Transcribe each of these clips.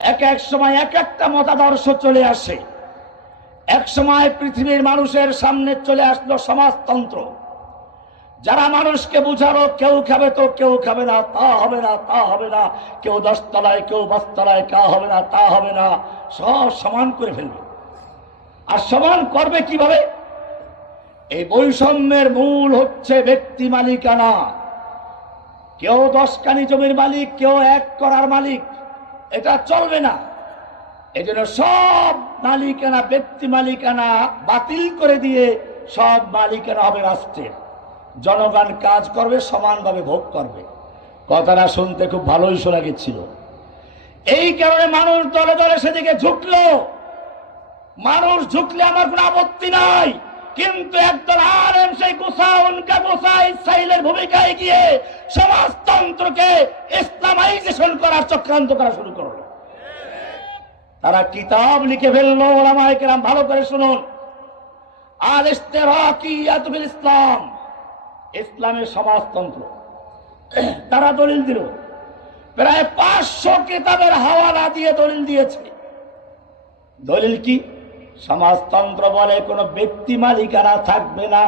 এক এক সময় এক একটা মতাদর্শ চলে আসে। এক সময় পৃথিবীর মানুষের সামনে চলে আসলো সমাজতন্ত্র। যারা মানুষকে বুঝালো, কেউ খাবে তো কেউ খাবে না, তা হবে না, তা হবে না। কেউ দশতলায়, কেউ বাসতলায় কা হবে না, তা হবে না। সব সমান করে ফেলবে। আর সমান করবে কীভাবে? এই বৈষম্যের মূল হচ্ছে ব্যক্তি মালিকানা। কেউ দশকানি জমির মালিক, কেউ এক করার মালিক। এটা চলবে না। এই জন্য সব মালিকানা, ব্যক্তি মালিকানা বাতিল করে দিয়ে সব মালিকানা হবে রাষ্ট্রের জনগণ কাজ করবে, সমানভাবে ভোগ করবে। কথাটা শুনতে খুব ভালোই শোনা গেছিল। এই কারণে মানুষ দলে দলে সেদিকে ঝুঁকলো। মানুষ ঝুঁকলে আমার কোনো আপত্তি নাই। কিন্তু একদল আর সেই গোসা উনকা গোসা ইসরায়েলের ভূমিকায় গিয়ে সমাজতন্ত্রকে ইসলামাইজেশন করার চক্রান্ত করা শুরু করল। তারা কিতাব লিখে ফেলল, ওলামায়ে কেরাম ভালো করে শুনুন। আল ইস্তেরাকিয়াতুল ইসলাম, ইসলামের সমাজতন্ত্র। তারা দলিল দিল। প্রায় পাঁচশো কিতাবের হাওয়ালা দিয়ে দলিল দিয়েছে। দলিল কি? সমাজতন্ত্র বলে কোনো ব্যক্তি মালিকানা থাকবে না।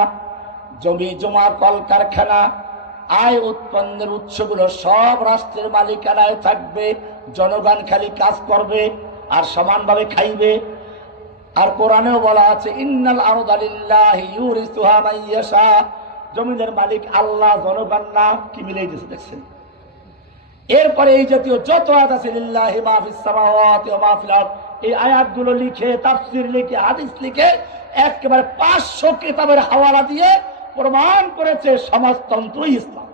জমি, জমা, কলকারখানা, আয় উৎপন্নের উৎসগুলো সব রাষ্ট্রের মালিকানায় থাকবে। জনগণ খালি কাজ করবে আর সমানভাবে খাইবে। আর কোরআনেও বলা আছে, ইন্নাল আরদালিল্লাহি ইউরিসুহা মাইয়াশা জমিনের মালিক আল্লাহ, জনগণ না। কি মিলে দেখছেন? এরপরে এই জাতীয় যত আছে, লিল্লাহি মা ফিস সামাওয়াতি এই আয়াতগুলো লিখে, তাফসীর লিখে, হাদিস লিখে একেবারে 500 কিতাবের হাওয়ালা দিয়ে প্রমাণ করেছে সমাজতন্ত্রই ইসলাম।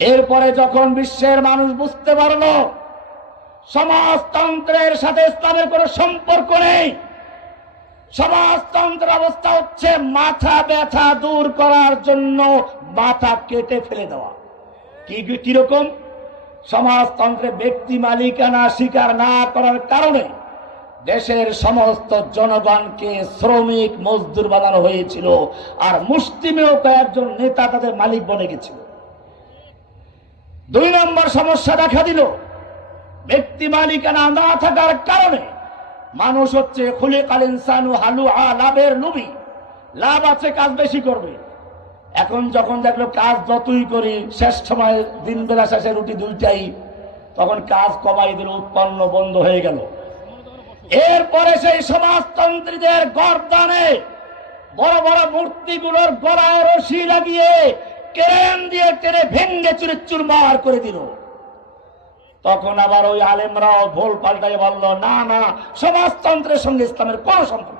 এরপরে যখন বিশ্বের মানুষ বুঝতে পারল, সমাজতন্ত্রের সাথে ইসলামের কোনো সম্পর্ক নেই, সমাজতন্ত্রের অবস্থা হচ্ছে মাথা ব্যথা দূর করার জন্য মাথা কেটে ফেলে দেওয়া। কি কীরকম সমাজতন্ত্রে ব্যক্তি মালিকানা স্বীকার না করার কারণে দেশের সমস্ত জনগণকে শ্রমিক মজদুর বানানো হয়েছিল আর মুসলিমেও কয়েকজন নেতা তাদের মালিক বনে গেছিল। দুই নম্বর সমস্যা দেখা দিল, ব্যক্তি মালিকানা না থাকার কারণে মানুষ হচ্ছে খুলে কাল ইনসানু হালু আ লাভের লুবি লাভ আছে, কাজ বেশি করবে। এখন যখন দেখল কাজ যতই করি, শেষ সময় দিন বেলা শেষে রুটি দুইটাই, তখন কাজ কমাই দিল, উৎপন্ন বন্ধ হয়ে গেল এরপরে সেই সমাজতন্ত্রীদের গরদানে বড় বড় মূর্তিগুলোর গড়ায় রশি লাগিয়ে কেরেন দিয়ে টেনে ভেঙ্গে চুরে চুরমার করে দিল তখন আবার ওই আলেমরাও ভোল পাল্টাই বলল, না না, সমাজতন্ত্রের সঙ্গে ইসলামের কোনো সম্পর্ক।